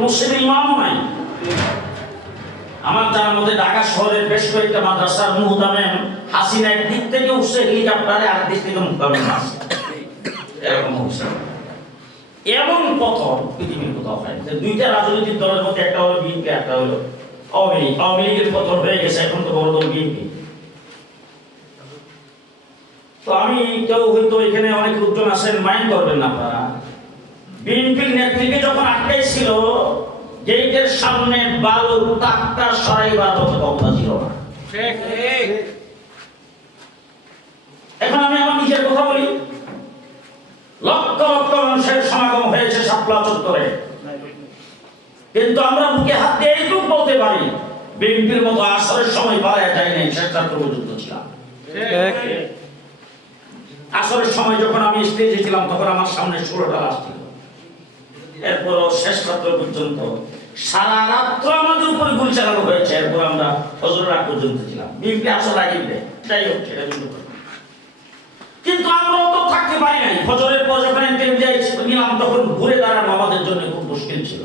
মসজিদের ইমামও নাই। আমার জানার মধ্যে ঢাকা শহরের বেশ কয়েকটা মাদ্রাসার মুহতামেম হাসিনা একদিক থেকে উঠছে হেলিকপ্টারে, আর দিক থেকে মুহতামেম আসছে, এরকম হচ্ছে। এমন পতন পৃথিবীর কোথাও হয় যে দুইটা রাজনৈতিক দলের মধ্যে, একটা হলো বিএনপি, একটা হলো আওয়ামী লীগ। আওয়ামী লীগের পতন হয়ে গেছে, এখন তো বড় দল বিএনপি। তো আমি কেউ হয়তো এখানে অনেক লোকজন আছেন, মাইন্ড করবেন না আপনারা। বিএনপির নেতৃত্বে যখন আটকাইছিল গেটের সামনে বালু টাকটা সরাইবার মতো ক্ষমতা ছিল না। এখন আমি আমার নিজের কথা বলি, লক্ষ লক্ষ মানুষের সমাগম হয়েছে শাপলা চত্বরে, কিন্তু আমরা বুকে হাত দিয়ে এইটুকু বলতে পারি বিএনপির মতো আসরের সময় পাওয়া যায় নাই, শেষ রাত্র পর্যন্ত ছিলাম। আসরের সময় যখন আমি স্টেজে ছিলাম তখন আমার সামনে 16টা লাশ ছিল। এরপর শেষ রাত্র পর্যন্ত সারা রাত্র আমাদের উপরে গুলি চালানো হয়েছে। এরপর আমরা ফজরের আগ পর্যন্ত ছিলাম। বিএনপি আসর আগিয়ে যাই হোক সেটা কিন্তু আমরাও তো থাকতে পারি নাই। ফজরের পর যখন নিলাম তখন ঘুরে দাঁড়ানো আমাদের জন্য খুব মুশকিল ছিল।